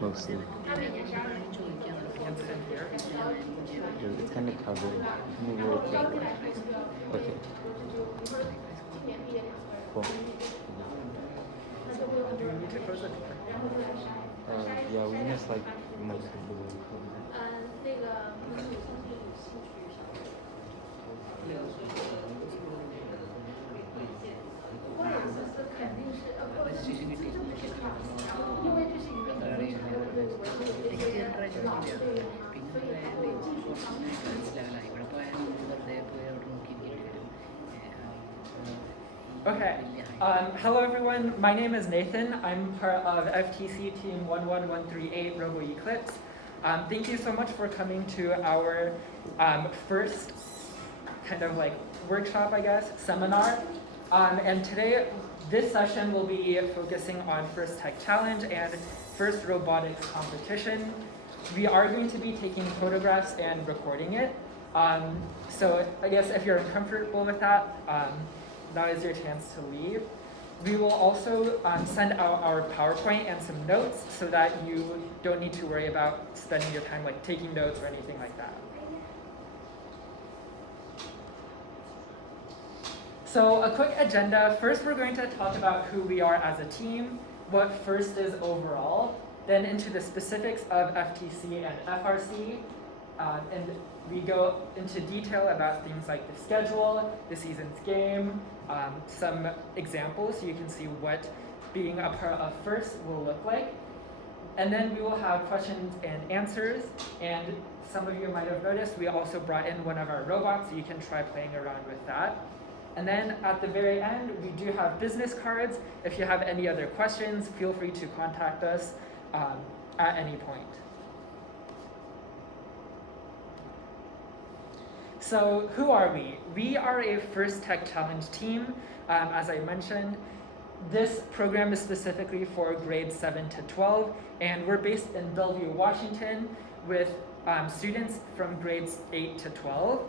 mostly. It's kind of covered. You can move a little further. Okay. Cool. Yeah, we missed like most of the way. Okay. Hello everyone, my name is Nathan. I'm part of FTC team 11138 Robo Eclipse. Thank you so much for coming to our first kind of like workshop, I guess, seminar. And today, this session will be focusing on First Tech Challenge and First Robotics Competition. We are going to be taking photographs and recording it. So I guess if you're uncomfortable with that, that is your chance to leave. We will also send out our PowerPoint and some notes so that you don't need to worry about spending your time like taking notes or anything like that. So a quick agenda. First, we're going to talk about who we are as a team, what FIRST is overall, then into the specifics of FTC and FRC, and we go into detail about things like the schedule, the season's game, some examples so you can see what being a part of FIRST will look like. And then we will have questions and answers, and some of you might have noticed we also brought in one of our robots so you can try playing around with that. And then at the very end, we do have business cards. If you have any other questions, feel free to contact us at any point. So who are we? We are a First Tech Challenge team, as I mentioned. This program is specifically for grades 7 to 12, and we're based in Bellevue, Washington, with students from grades 8 to 12.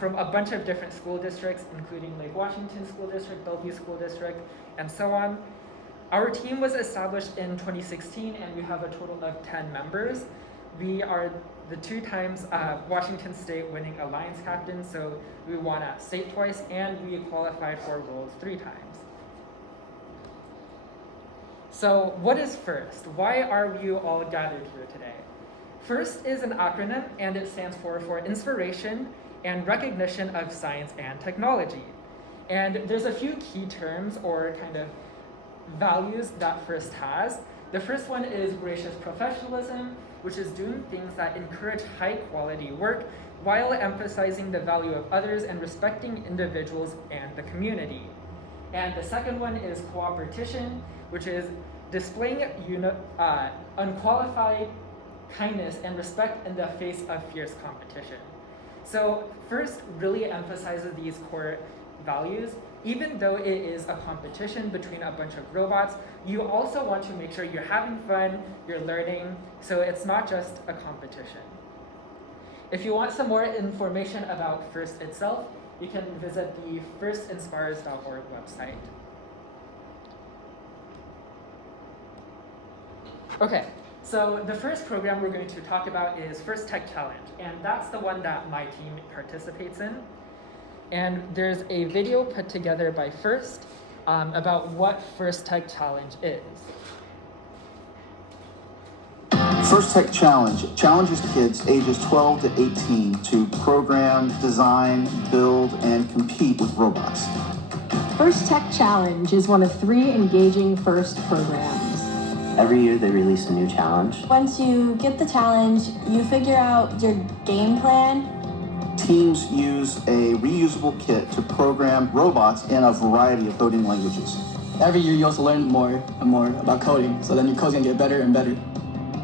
From a bunch of different school districts, including Lake Washington School District, Bellevue School District, and so on. Our team was established in 2016, and we have a total of 10 members. We are the 2 times Washington State winning Alliance captain, so we won at state twice, and we qualified for Worlds 3 times. So what is FIRST? Why are you all gathered here today? FIRST is an acronym, and it stands for Inspiration and Recognition of Science and Technology. And there's a few key terms or kind of values that FIRST has. The first one is gracious professionalism, which is doing things that encourage high quality work while emphasizing the value of others and respecting individuals and the community. And the second one is cooperation, which is displaying unqualified kindness and respect in the face of fierce competition. So FIRST really emphasizes these core values. Even though it is a competition between a bunch of robots, you also want to make sure you're having fun, you're learning, so it's not just a competition. If you want some more information about FIRST itself, you can visit the firstinspires.org website. Okay. So the first program we're going to talk about is First Tech Challenge, and that's the one that my team participates in. And there's a video put together by FIRST about what First Tech Challenge is. First Tech Challenge challenges kids ages 12 to 18 to program, design, build, and compete with robots. First Tech Challenge is one of 3 engaging FIRST programs. Every year they release a new challenge. Once you get the challenge, you figure out your game plan. Teams use a reusable kit to program robots in a variety of coding languages. Every year you also learn more and more about coding, so then your code's gonna get better and better.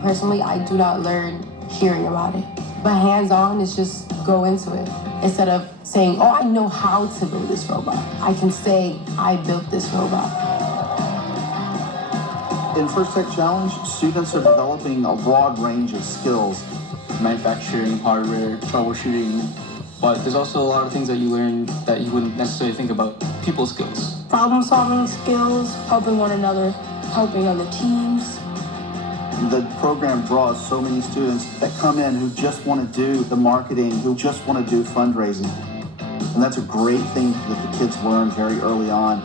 Personally, I do not learn hearing about it. But hands-on is just go into it. Instead of saying, oh, I know how to build this robot, I can say, I built this robot. In First Tech Challenge, students are developing a broad range of skills. Manufacturing, hardware, troubleshooting, but there's also a lot of things that you learn that you wouldn't necessarily think about. People skills. Problem-solving skills, helping one another, helping other teams. The program draws so many students that come in who just want to do the marketing, who just want to do fundraising. And that's a great thing that the kids learn very early on.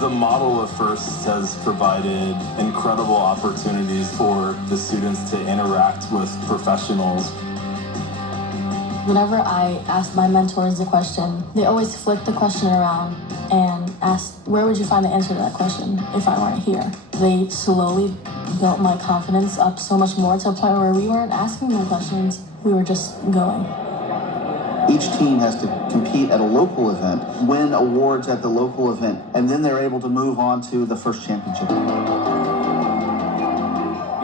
The model of FIRST has provided incredible opportunities for the students to interact with professionals. Whenever I ask my mentors a question, they always flip the question around and ask, where would you find the answer to that question if I weren't here? They slowly built my confidence up so much more to a point where we weren't asking more questions, we were just going. Each team has to compete at a local event, win awards at the local event, and then they're able to move on to the first championship. You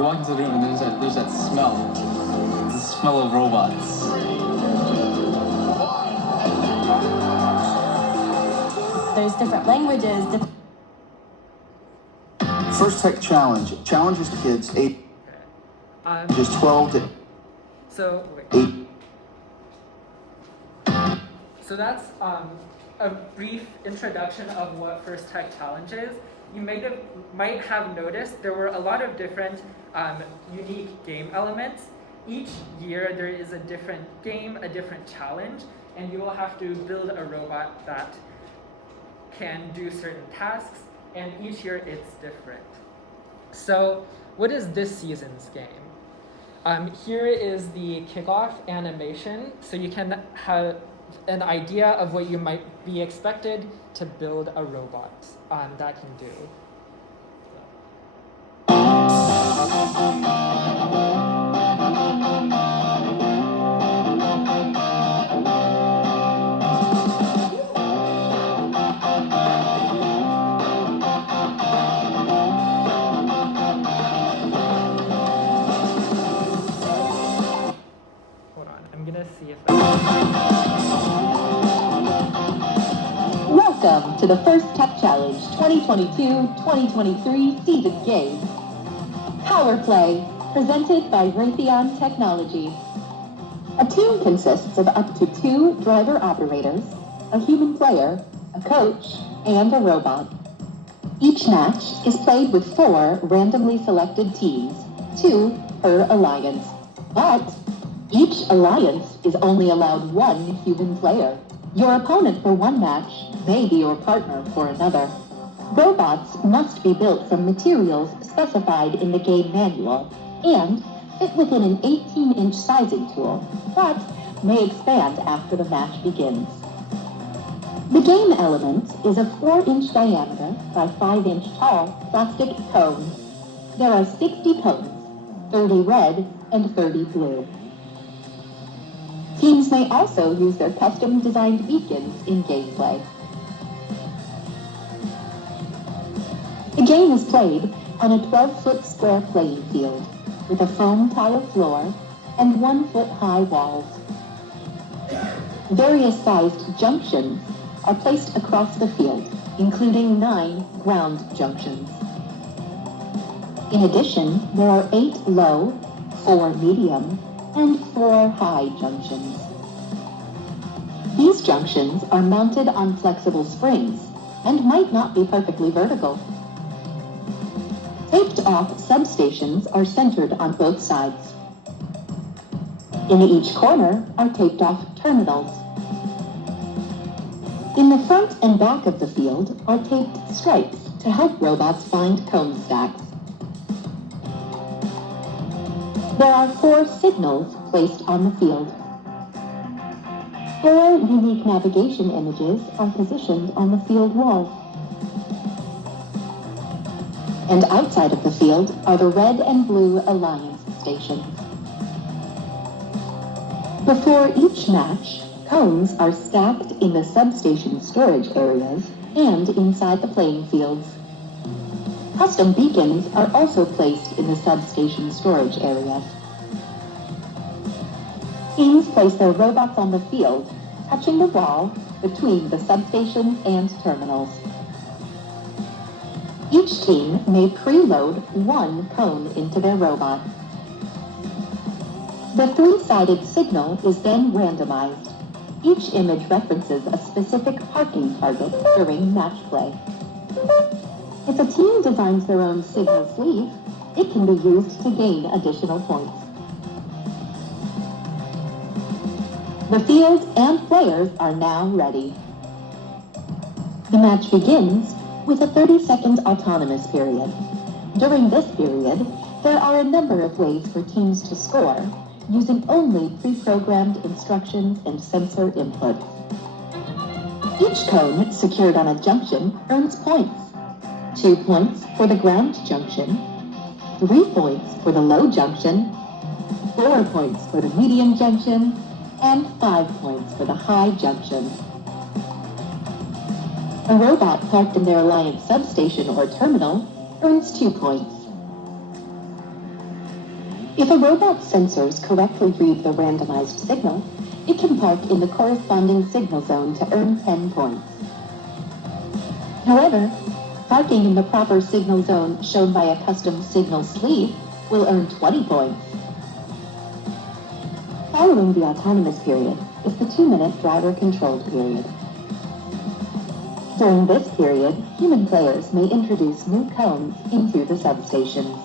walk into the room and there's that smell. It's the smell of robots. There's different languages. First Tech Challenge challenges kids ages 12 to So, 8. So that's a brief introduction of what First Tech Challenge is. You might have noticed there were a lot of different unique game elements. Each year there is a different game, a different challenge, and you will have to build a robot that can do certain tasks, and each year it's different. So what is this season's game? Here is the kickoff animation, so you can have an idea of what you might be expected to build a robot that can do. Hold on, I'm gonna see if Welcome to the First Tech Challenge 2022-2023 season game. Power Play, presented by Raytheon Technologies. A team consists of up to 2 driver operators, a human player, a coach, and a robot. Each match is played with 4 randomly selected teams, 2 per alliance. But each alliance is only allowed 1 human player. Your opponent for one match may be your partner for another. Robots must be built from materials specified in the game manual and fit within an 18-inch sizing tool, but may expand after the match begins. The game element is a 4-inch diameter by 5-inch tall plastic cone. There are 60 cones, 30 red and 30 blue. Teams may also use their custom-designed beacons in gameplay. The game is played on a 12-foot square playing field with a foam tile floor and 1-foot-high walls. Various sized junctions are placed across the field, including 9 ground junctions. In addition, there are 8 low, 4 medium, and 4 high junctions. These junctions are mounted on flexible springs and might not be perfectly vertical. Taped-off substations are centered on both sides. In each corner are taped-off terminals. In the front and back of the field are taped stripes to help robots find cone stacks. There are 4 signals placed on the field. 4 unique navigation images are positioned on the field walls. And outside of the field are the red and blue alliance stations. Before each match, cones are stacked in the substation storage areas and inside the playing fields. Custom beacons are also placed in the substation storage areas. Teams place their robots on the field, touching the wall between the substations and terminals. Each team may preload 1 cone into their robot. The 3-sided signal is then randomized. Each image references a specific parking target during match play. If a team designs their own signal sleeve, It can be used to gain additional points. The field and players are now ready. The match begins with a 30-second autonomous period. During this period, there are a number of ways for teams to score, using only pre-programmed instructions and sensor inputs. Each cone secured on a junction earns points. 2 points for the ground junction, 3 points for the low junction, 4 points for the medium junction, and 5 points for the high junction. A robot parked in their Alliance substation or terminal earns 2 points. If a robot's sensors correctly read the randomized signal, it can park in the corresponding signal zone to earn 10 points. However, parking in the proper signal zone shown by a custom signal sleeve will earn 20 points. Following the autonomous period is the 2-minute driver-controlled period. During this period, human players may introduce new cones into the substations.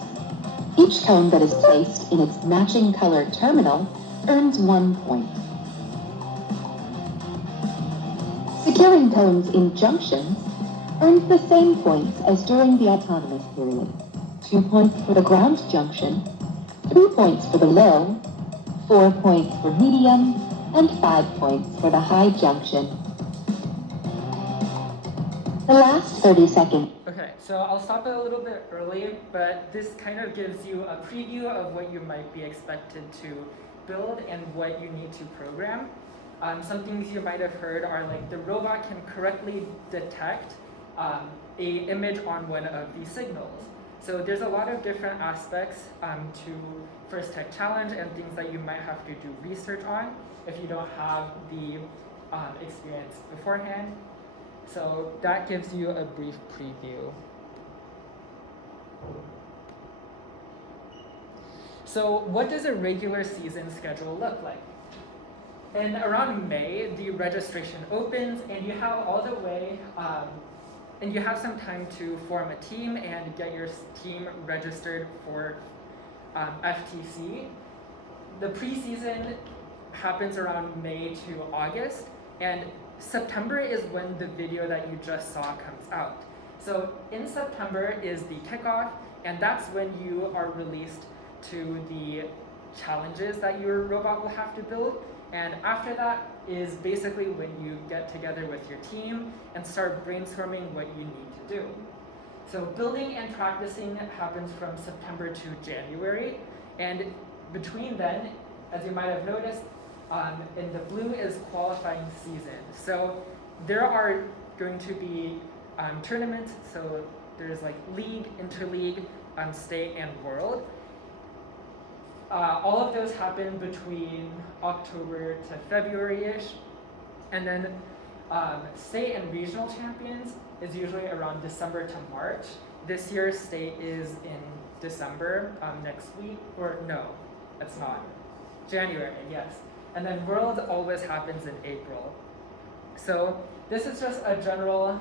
Each cone that is placed in its matching color terminal earns 1 point. Securing cones in junctions earns the same points as during the autonomous period. 2 points for the ground junction, 3 points for the low, 4 points for medium, and 5 points for the high junction. The last 30 seconds. Okay, so I'll stop it a little bit early, but this kind of gives you a preview of what you might be expected to build and what you need to program. Some things you might have heard are like the robot can correctly detect a image on one of these signals. So there's a lot of different aspects to First Tech Challenge and things that you might have to do research on if you don't have the experience beforehand. So that gives you a brief preview. So what does a regular season schedule look like? And around May, the registration opens and you have all the way, and you have some time to form a team and get your team registered for FTC. The preseason happens around May to August, and September is when the video that you just saw comes out. So in September is the kickoff, and that's when you are released to the challenges that your robot will have to build. And after that is basically when you get together with your team and start brainstorming what you need to do. So building and practicing happens from September to January, and between then, as you might have noticed, in the blue is qualifying season. So there are going to be tournaments, so there's like league, interleague, state, and world. All of those happen between October to February-ish. And then state and regional champions is usually around December to March. This year, state is in December next week, or no, it's not. January, yes. And then world always happens in April. So this is just a general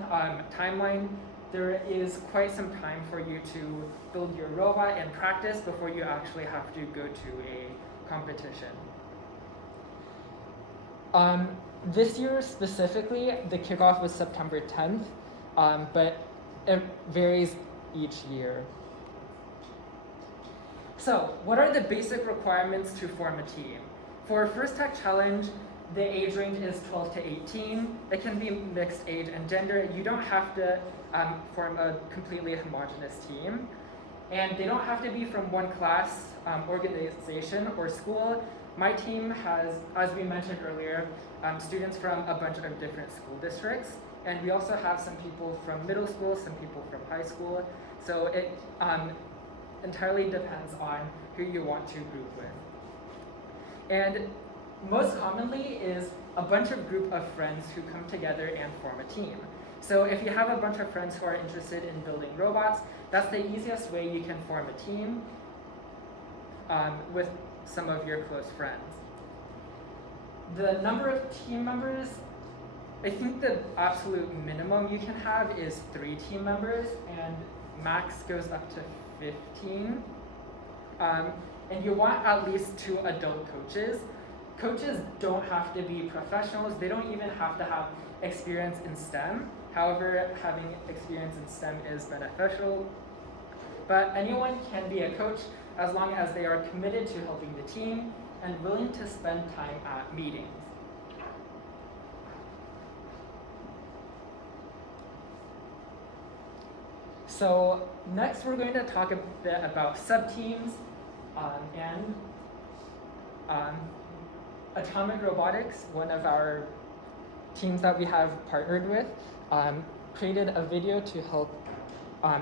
timeline. There is quite some time for you to build your robot and practice before you actually have to go to a competition. This year specifically, the kickoff was September 10th, but it varies each year. So what are the basic requirements to form a team? For First Tech Challenge, the age range is 12 to 18. It can be mixed age and gender. You don't have to form a completely homogeneous team. And they don't have to be from one class, organization, or school. My team has, as we mentioned earlier, students from a bunch of different school districts. And we also have some people from middle school, some people from high school. So it entirely depends on who you want to group with. And most commonly is a bunch of group of friends who come together and form a team. So if you have a bunch of friends who are interested in building robots, that's the easiest way you can form a team with some of your close friends. The number of team members, I think the absolute minimum you can have is 3 team members, and max goes up to 15. And you want at least 2 adult coaches. Coaches don't have to be professionals. They don't even have to have experience in STEM. However, having experience in STEM is beneficial. But anyone can be a coach as long as they are committed to helping the team and willing to spend time at meetings. So next we're going to talk a bit about sub-teams and Atomic Robotics, one of our teams that we have partnered with, created a video to help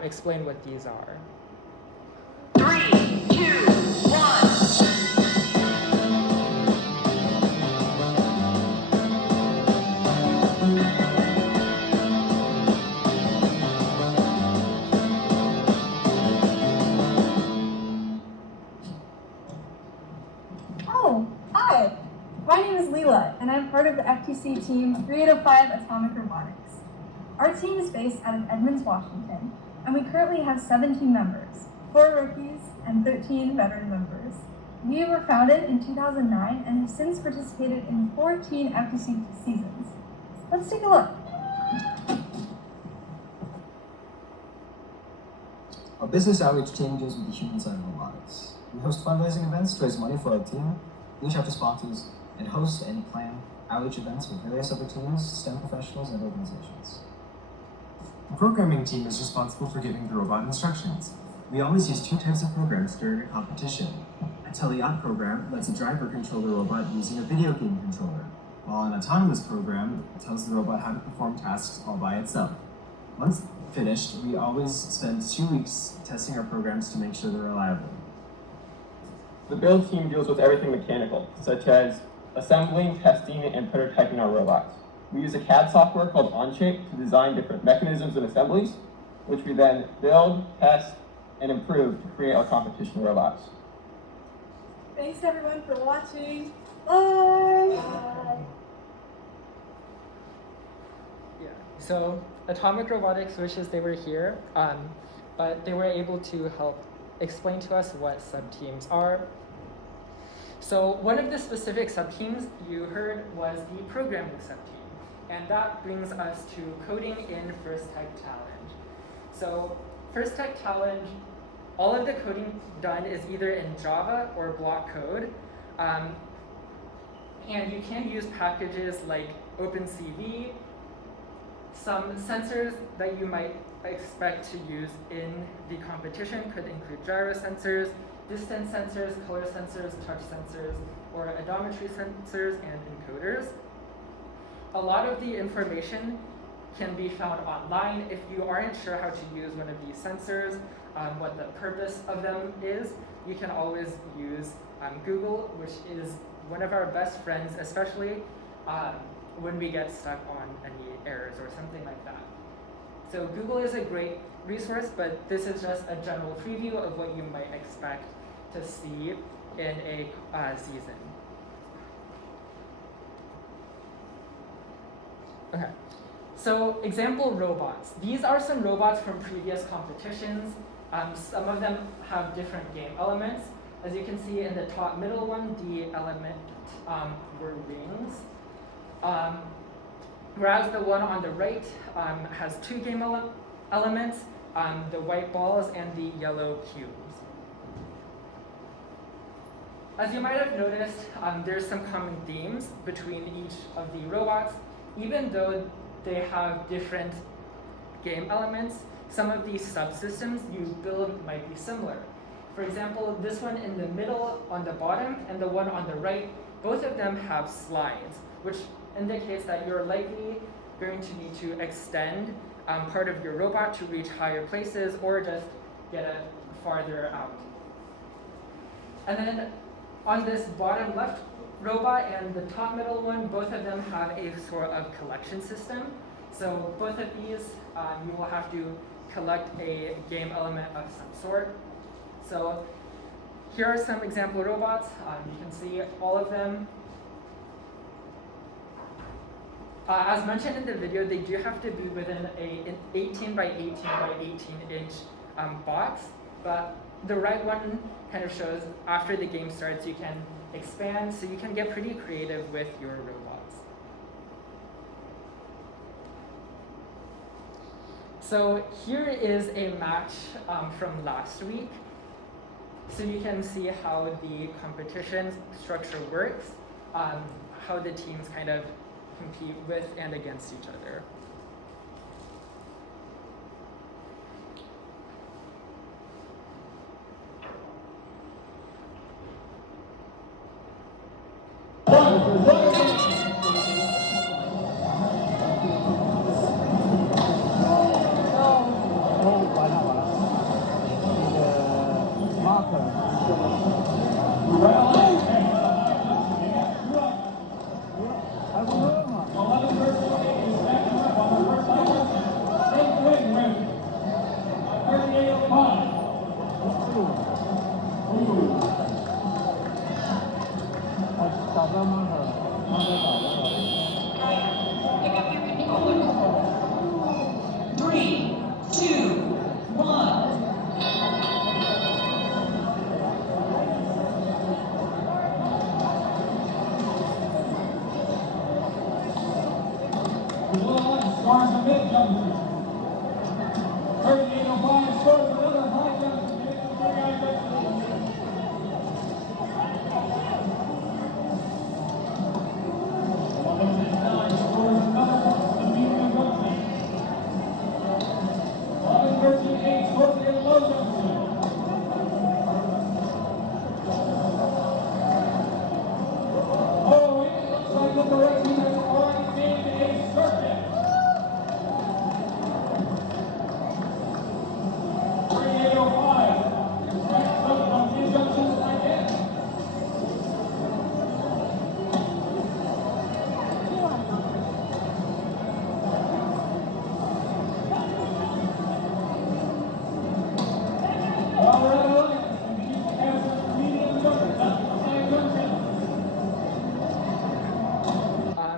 explain what these are. 3, 2, 1. Hi, my name is Leela, and I'm part of the FTC team 305 Atomic Robotics. Our team is based out of Edmonds, Washington, and we currently have 17 members, 4 rookies and 13 veteran members. We were founded in 2009 and have since participated in 14 FTC seasons. Let's take a look. Our business outreach team deals with the human side of robotics. We host fundraising events to raise money for our team, reach out to sponsors, and host and plan outreach events with various other teams, STEM professionals, and organizations. The programming team is responsible for giving the robot instructions. We always use 2 types of programs during a competition. A teleyacht program lets a driver control the robot using a video game controller, while an autonomous program tells the robot how to perform tasks all by itself. Once finished, we always spend 2 weeks testing our programs to make sure they're reliable. The build team deals with everything mechanical, such as assembling, testing, and prototyping our robots. We use a CAD software called Onshape to design different mechanisms and assemblies, which we then build, test, and improve to create our competition robots. Thanks everyone for watching. Bye! Yeah. So Atomic Robotics wishes they were here, but they were able to help explain to us what sub-teams are. So one of the specific sub-teams you heard was the programming sub-team. And that brings us to coding in First Tech Challenge. So First Tech Challenge, all of the coding done is either in Java or block code. And you can use packages like OpenCV. Some sensors that you might expect to use in the competition could include gyro sensors, distance sensors, color sensors, touch sensors, or odometry sensors and encoders. A lot of the information can be found online. If you aren't sure how to use one of these sensors, what the purpose of them is, you can always use Google, which is one of our best friends, especially when we get stuck on any errors or something like that. So Google is a great resource, but this is just a general preview of what you might expect to see in a season. Okay, so example robots. These are some robots from previous competitions. Some of them have different game elements. As you can see in the top middle one, the element were rings. Whereas the one on the right has 2 game elements, the white balls and the yellow cubes. As you might have noticed, there's some common themes between each of the robots. Even though they have different game elements, some of these subsystems you build might be similar. For example, this one in the middle on the bottom and the one on the right, both of them have slides, which indicates that you're likely going to need to extend part of your robot to reach higher places or just get it farther out. And then on this bottom left robot and the top middle one, both of them have a sort of collection system. So both of these, you will have to collect a game element of some sort. So here are some example robots. You can see all of them. As mentioned in the video, they do have to be within an 18 by 18 by 18 inch box. But the right one kind of shows after the game starts, you can expand, so you can get pretty creative with your robots. So here is a match from last week. So you can see how the competition structure works, how the teams kind of compete with and against each other.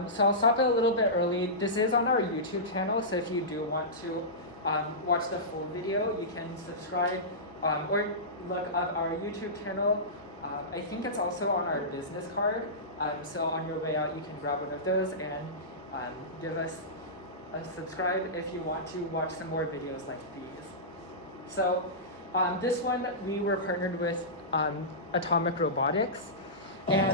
So I'll stop it a little bit early. This is on our YouTube channel, so if you do want to watch the full video, you can subscribe or look up our YouTube channel. I think it's also on our business card, so on your way out you can grab one of those and give us a subscribe if you want to watch some more videos like these. So this one we were partnered with Atomic Robotics, and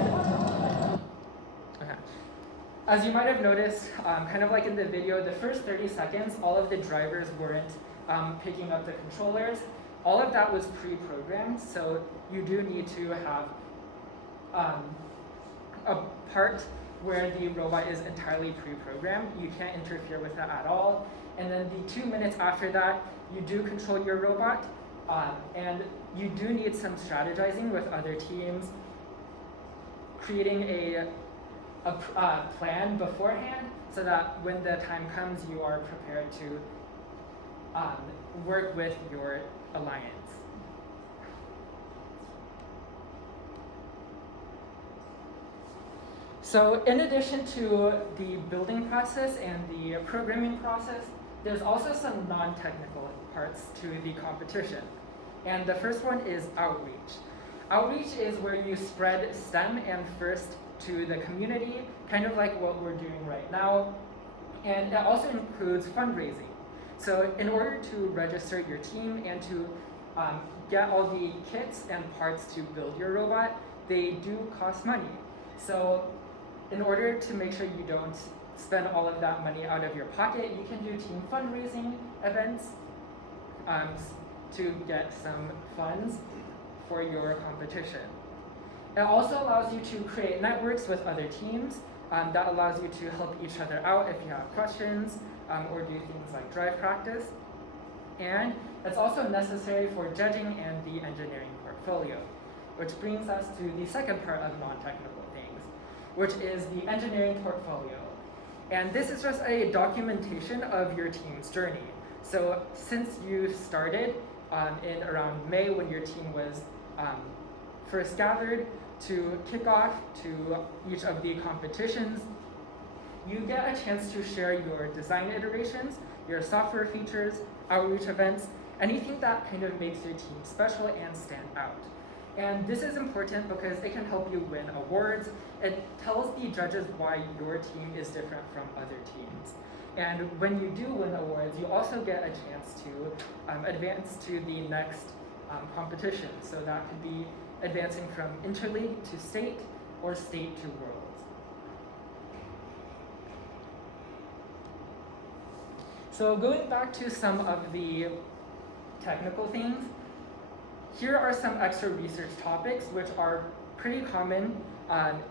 as you might have noticed, kind of like in the video, the first 30 seconds, all of the drivers weren't picking up the controllers. All of that was pre-programmed, so you do need to have a part where the robot is entirely pre-programmed. You can't interfere with that at all. And then the 2 minutes after that, you do control your robot, and you do need some strategizing with other teams, creating a plan beforehand so that when the time comes, you are prepared to work with your alliance. So in addition to the building process and the programming process, there's also some non-technical parts to the competition. And the first one is outreach. Outreach is where you spread STEM and FIRST to the community, kind of like what we're doing right now. And it also includes fundraising. So in order to register your team and to get all the kits and parts to build your robot, they do cost money. So in order to make sure you don't spend all of that money out of your pocket, you can do team fundraising events to get some funds for your competition. It also allows you to create networks with other teams. That allows you to help each other out if you have questions or do things like drive practice. And it's also necessary for judging and the engineering portfolio, which brings us to the second part of non-technical things, which is the engineering portfolio. And this is just a documentation of your team's journey. So since you started in around May when your team was first gathered, to kick off to each of the competitions, you get a chance to share your design iterations, your software features, outreach events, anything that kind of makes your team special and stand out. And this is important because it can help you win awards. It tells the judges why your team is different from other teams. And when you do win awards, you also get a chance to advance to the next competition. So that could be advancing from interleague to state or state to worlds. So going back to some of the technical things, here are some extra research topics which are pretty common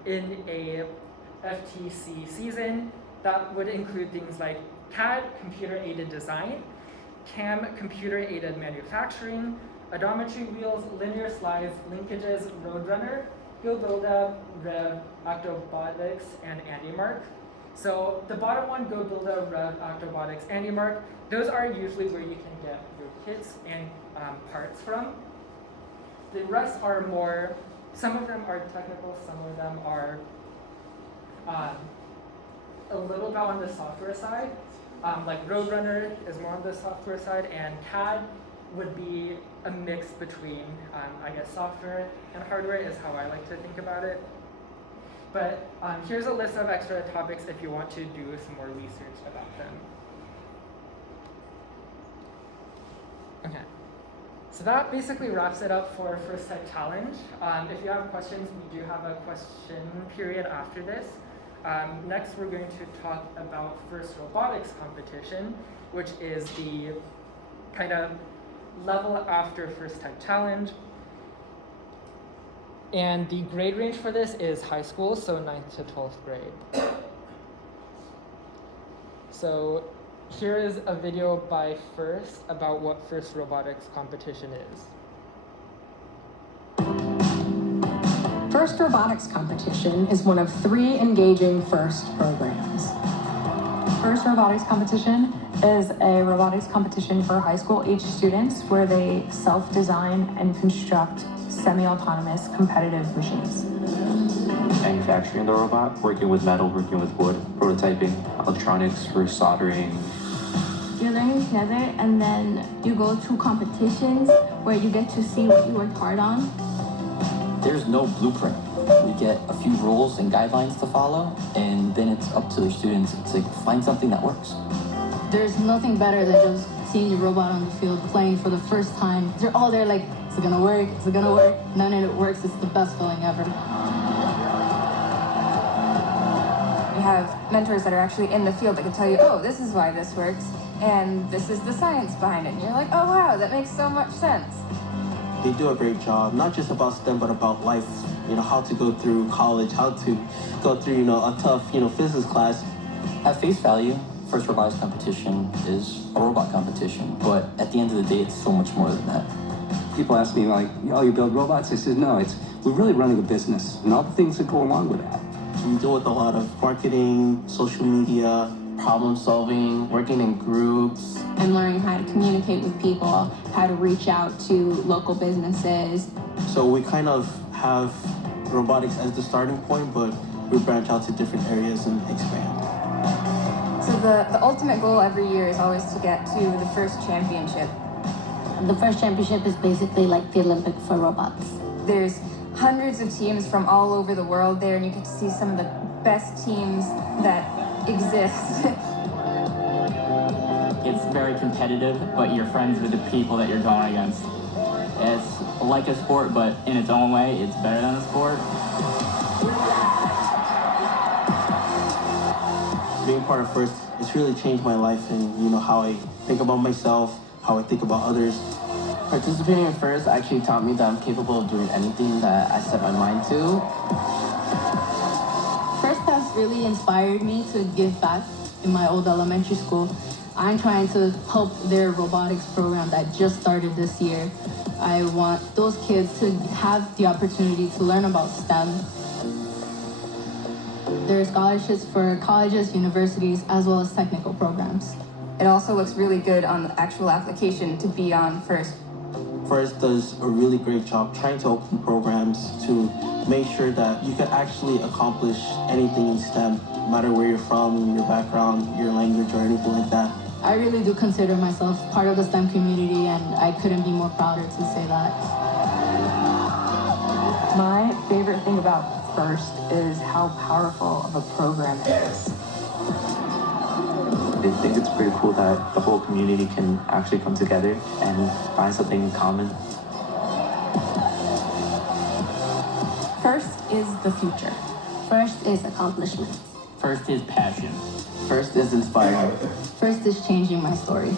in a FTC season. That would include things like CAD, computer-aided design, CAM, computer-aided manufacturing, odometry wheels, linear slides, linkages, Roadrunner, GoBuilda, Rev, Octobotics, and AndyMark. So the bottom one, GoBuilda, Rev, Octobotics, AndyMark, those are usually where you can get your kits and parts from. The rest are more, some of them are technical, some of them are a little bit on the software side. Like Roadrunner is more on the software side, and CAD would be a mix between, I guess, software and hardware is how I like to think about it. But here's a list of extra topics if you want to do some more research about them. Okay. So that basically wraps it up for First Tech Challenge. If you have questions, we do have a question period after this. Next, we're going to talk about First Robotics Competition, which is the kind of level after First Tech Challenge. And the grade range for this is high school, so 9th to 12th grade. So here is a video by First about what First Robotics Competition is. First Robotics Competition is one of 3 engaging FIRST programs. First Robotics Competition is a robotics competition for high school age students where they self-design and construct semi-autonomous competitive machines. Manufacturing the robot, working with metal, working with wood, prototyping, electronics for soldering. You're learning together and then you go to competitions where you get to see what you worked hard on. There's no blueprint. We get a few rules and guidelines to follow, and then it's up to the students to find something that works. There's nothing better than just seeing your robot on the field playing for the first time. They're all there like, is it gonna work? Is it gonna work? None of it works. It's the best feeling ever. We have mentors that are actually in the field that can tell you, oh, this is why this works, and this is the science behind it. And you're like, oh wow, that makes so much sense. They do a great job, not just about STEM, but about life. You know, how to go through college, how to go through, you know, a tough, physics class. At face value, First Robotics Competition is a robot competition, but at the end of the day, it's so much more than that. People ask me like, oh, you build robots? I said, no, we're really running a business and all the things that go along with that. We deal with a lot of marketing, social media, problem solving, working in groups. And learning how to communicate with people, how to reach out to local businesses. So we kind of have robotics as the starting point, but we branch out to different areas and expand. So the ultimate goal every year is always to get to the first championship. The first championship is basically like the Olympic for robots. There's hundreds of teams from all over the world there, and you get to see some of the best teams that exist. It's very competitive, but you're friends with the people that you're going against. It's like a sport, but in its own way, it's better than a sport. Being part of First, it's really changed my life and, how I think about myself, how I think about others. Participating in First actually taught me that I'm capable of doing anything that I set my mind to. First has really inspired me to give back in my old elementary school. I'm trying to help their robotics program that just started this year. I want those kids to have the opportunity to learn about STEM. There are scholarships for colleges, universities, as well as technical programs. It also looks really good on the actual application to be on First. First does a really great job trying to open programs to make sure that you can actually accomplish anything in STEM, no matter where you're from, your background, your language, or anything like that. I really do consider myself part of the STEM community, and I couldn't be more prouder to say that. My favorite thing about FIRST is how powerful of a program it is. I think it's pretty cool that the whole community can actually come together and find something in common. First is the future. First is accomplishment. First is passion. First is inspiring. First is changing my story.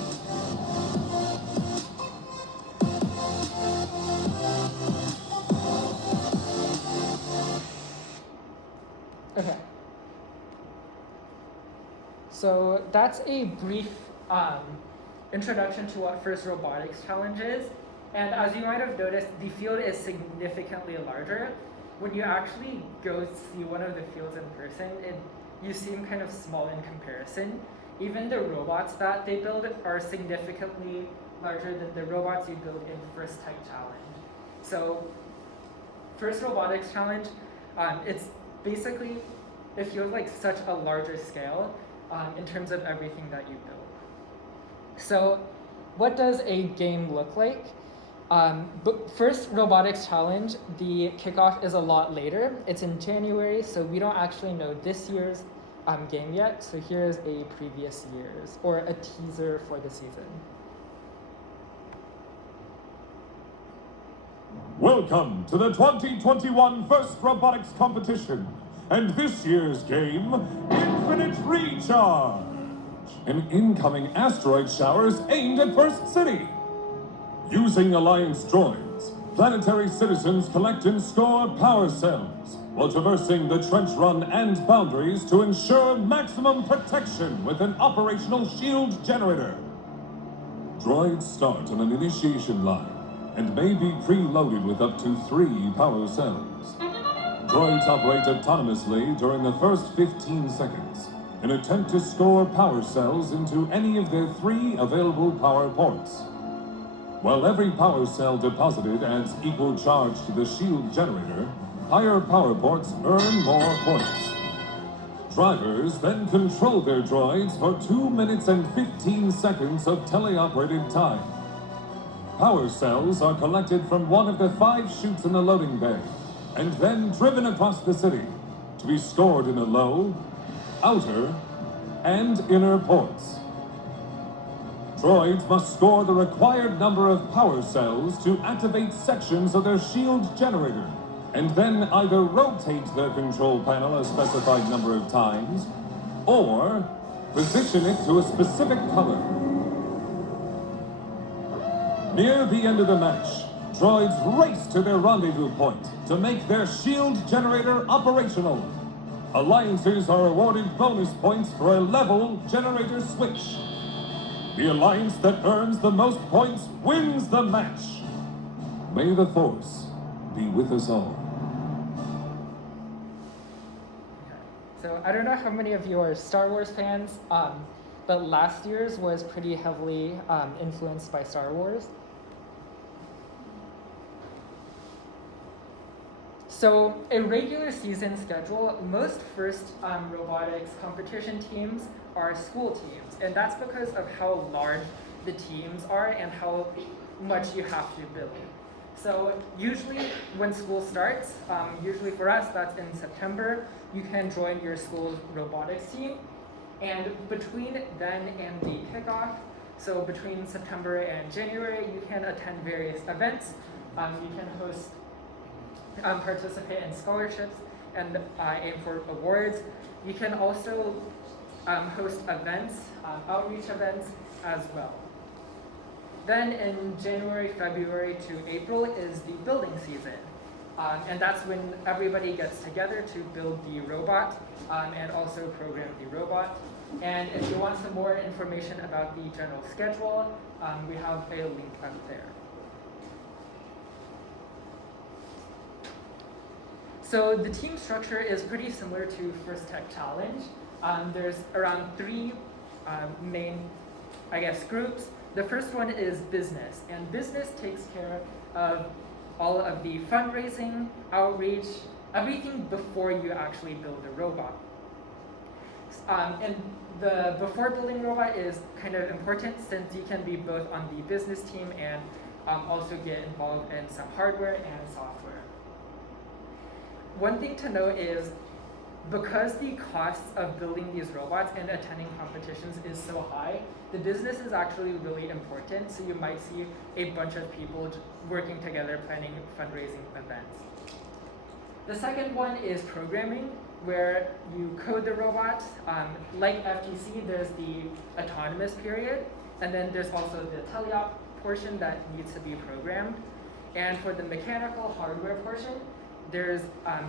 Okay. So that's a brief introduction to what FIRST Robotics Challenge is. And as you might have noticed, the field is significantly larger. When you actually go see one of the fields in person, you seem kind of small in comparison. Even the robots that they build are significantly larger than the robots you build in FIRST Tech Challenge. So FIRST Robotics Challenge, it's basically, it feels like such a larger scale in terms of everything that you build. So what does a game look like? But FIRST Robotics Challenge, the kickoff is a lot later. It's in January, so we don't actually know this year's game yet. So here's a previous year's, or a teaser for the season. Welcome to the 2021 FIRST Robotics Competition, and this year's game, Infinite Recharge. An incoming asteroid shower is aimed at FIRST City. Using Alliance droids, planetary citizens collect and score power cells, while traversing the trench run and boundaries to ensure maximum protection with an operational shield generator. Droids start on an initiation line and may be preloaded with up to 3 power cells. Droids operate autonomously during the first 15 seconds and attempt to score power cells into any of their 3 available power ports. While every power cell deposited adds equal charge to the shield generator, higher power ports earn more points. Drivers then control their droids for 2 minutes and 15 seconds of teleoperated time. Power cells are collected from one of the 5 chutes in the loading bay, and then driven across the city to be stored in the low, outer, and inner ports. Droids must score the required number of power cells to activate sections of their shield generator, and then either rotate their control panel a specified number of times, or position it to a specific color. Near the end of the match, droids race to their rendezvous point to make their shield generator operational. Alliances are awarded bonus points for a level generator switch. The alliance that earns the most points wins the match. May the Force be with us all. So I don't know how many of you are Star Wars fans, but last year's was pretty heavily influenced by Star Wars. So a regular season schedule, most FIRST robotics competition teams are school teams, and that's because of how large the teams are and how much you have to build. So usually when school starts, usually for us that's in September, you can join your school's robotics team, and between then and the kickoff, so between September and January, you can attend various events, you can host participate in scholarships and aim for awards. You can also host events, outreach events as well. Then in January, February to April is the building season. And that's when everybody gets together to build the robot and also program the robot. And if you want some more information about the general schedule, we have a link up there. So the team structure is pretty similar to FIRST Tech Challenge. There's around 3 main, groups. The first one is business, and business takes care of all of the fundraising, outreach, everything before you actually build a robot. And the before building robot is kind of important since you can be both on the business team and also get involved in some hardware and software. One thing to note is because the costs of building these robots and attending competitions is so high, the business is actually really important, so you might see a bunch of people working together planning fundraising events. The second one is programming, where you code the robot. Like FTC, there's the autonomous period, and then there's also the teleop portion that needs to be programmed. And for the mechanical hardware portion, there's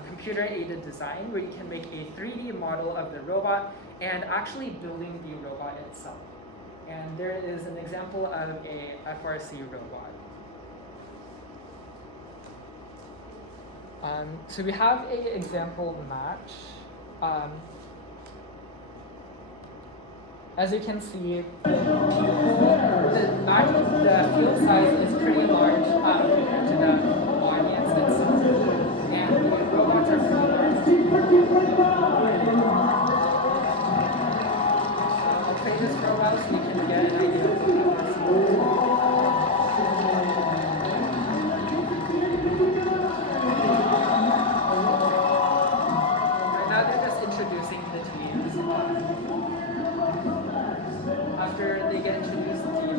computer-aided design, where you can make a 3D model of the robot and actually building the robot itself. And there is an example of a FRC robot. So we have an example match. As you can see, the field size is pretty large compared to the audience itself, and the robots are pretty large. So I'll play this robot so you can get an idea of what this is. Introducing the teams. After they get introduced to you.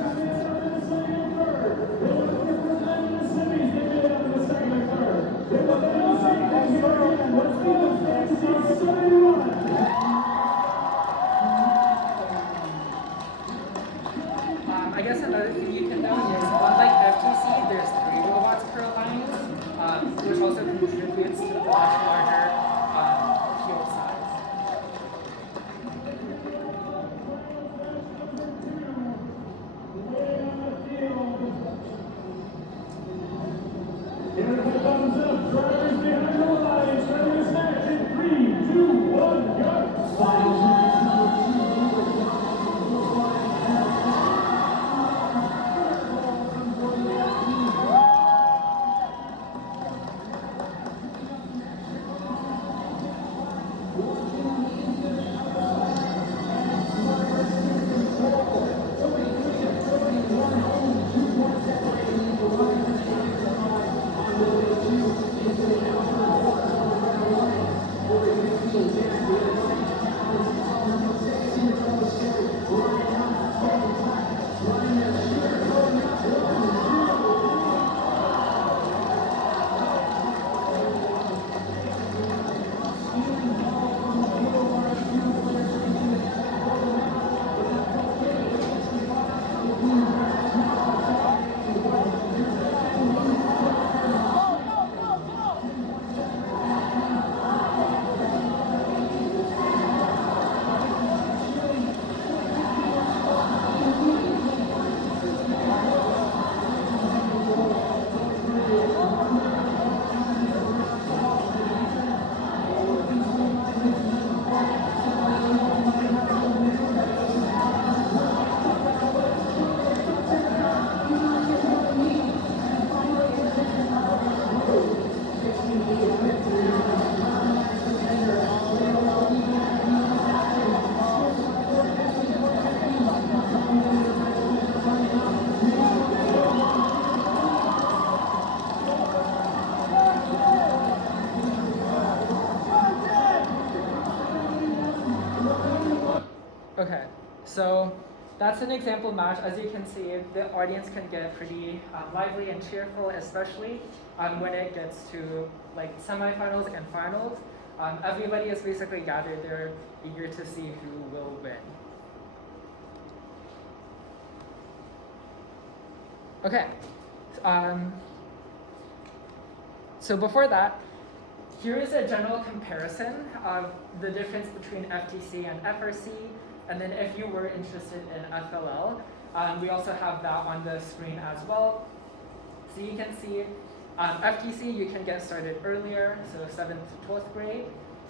I guess another thing you can know is, unlike FTC, there's 3 robots per alliance, which also contributes to the much larger field size. Okay, so that's an example match. As you can see, the audience can get pretty lively and cheerful, especially when it gets to like semifinals and finals. Everybody is basically gathered there, eager to see who will win. Okay, so before that, here is a general comparison of the difference between FTC and FRC. And then if you were interested in FLL, we also have that on the screen as well. So you can see FTC, you can get started earlier, so 7th to 12th grade.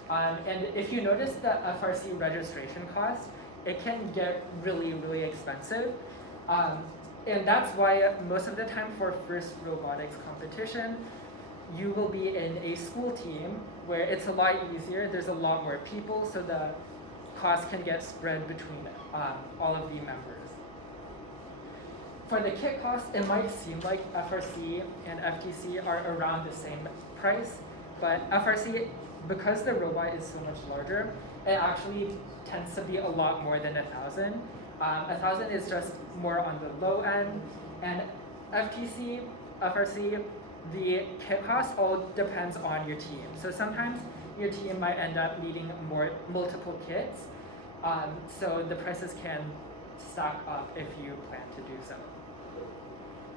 And if you notice the FRC registration cost, it can get really, really expensive. And that's why most of the time for first robotics competition, you will be in a school team where it's a lot easier, there's a lot more people, so the cost can get spread between all of the members. For the kit cost, it might seem like FRC and FTC are around the same price, but FRC, because the robot is so much larger, it actually tends to be a lot more than 1,000. 1,000 is just more on the low end, and FTC, FRC, the kit cost all depends on your team. So sometimes your team might end up needing multiple kits, so the prices can stack up if you plan to do so.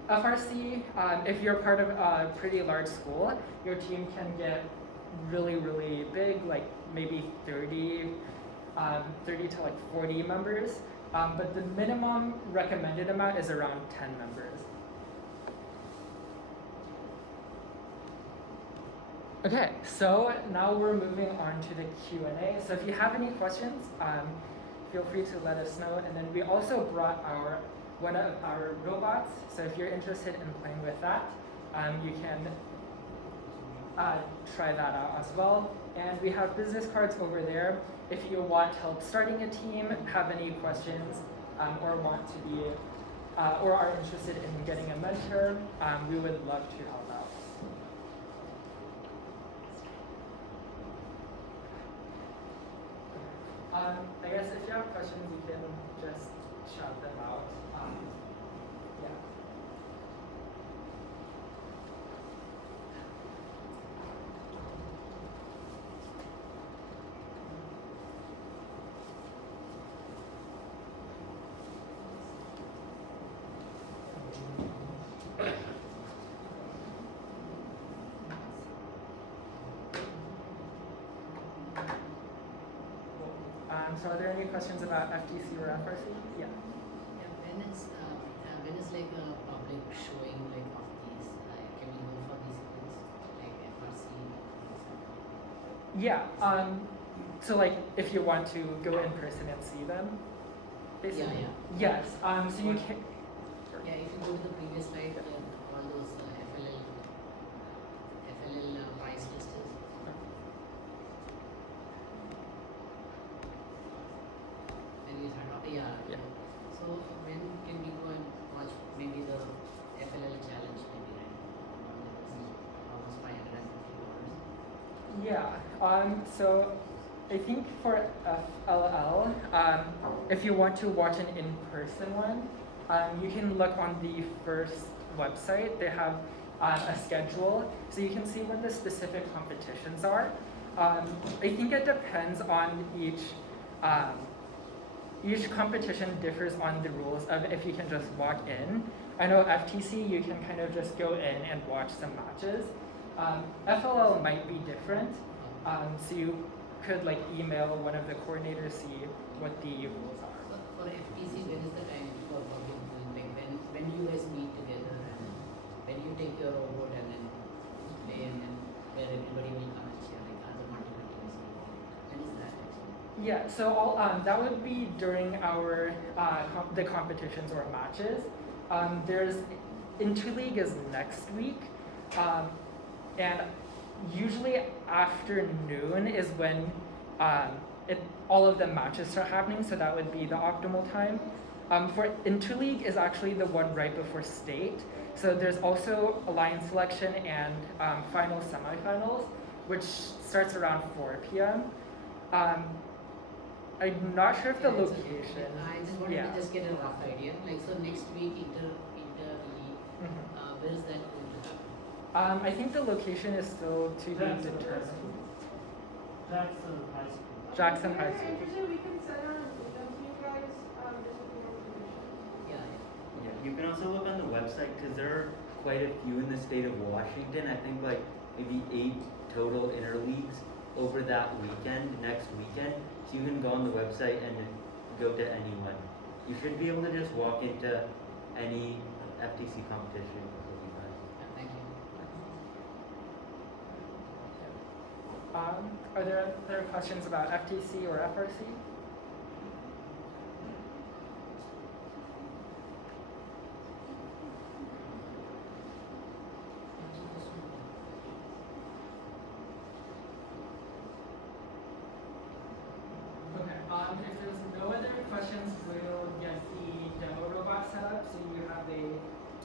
FRC, if you're part of a pretty large school, your team can get really, really big, like maybe 30 to like 40 members, but the minimum recommended amount is around 10 members. Okay, so now we're moving on to the Q&A. So if you have any questions, feel free to let us know. And then we also brought one of our robots. So if you're interested in playing with that, you can try that out as well. And we have business cards over there. If you want help starting a team, have any questions, or want to be, or are interested in getting a mentor, we would love to help out. I guess if you have questions, you can just shout them out. Yeah. So are there any questions about FTC or FRC? Yeah. When is like a public showing like of these? Can we go for these events like FRC? Yeah. So like if you want to go in person and see them, basically. Yeah. Yes. So you can. Yeah. If you go to the previous slide, all those FLL price lists. Yeah. So when can we go and watch maybe the FLL challenge maybe, right? Almost $550. Yeah. So I think for FLL, if you want to watch an in-person one, you can look on the first website. They have a schedule, so you can see what the specific competitions are. I think it depends on each competition differs on the rules of if you can just walk in. I know FTC, you can kind of just go in and watch some matches. FLL might be different, so you could like email one of the coordinators, see what the rules are. For FTC, when is the time for public viewing? Like when you guys meet together and when you take your robot and then play and then where everybody will come and share, like other multiple teams. When is that actually? Yeah, so that would be during our the competitions or matches. There's Interleague is next week, and usually afternoon is when all of the matches start happening. So that would be the optimal time. For Interleague is actually the one right before state. So there's also alliance selection and final semifinals, which starts around 4 p.m. I'm not sure if the location. I just wanted to just get a rough idea. Like so, next week Interleague, where is that going to happen? I think the location is still to be determined. Jackson High School. Jackson High School. We can send out a link to you guys, just with the information. Yeah. You can also look on the website because there are quite a few in the state of Washington. I think like maybe 8 total interleagues over that weekend, next weekend. So you can go on the website and go to anyone. You should be able to just walk into any FTC competition. Thank you. Are there other questions about FTC or FRC? If there's no other questions, we'll get the demo robot set up so you have a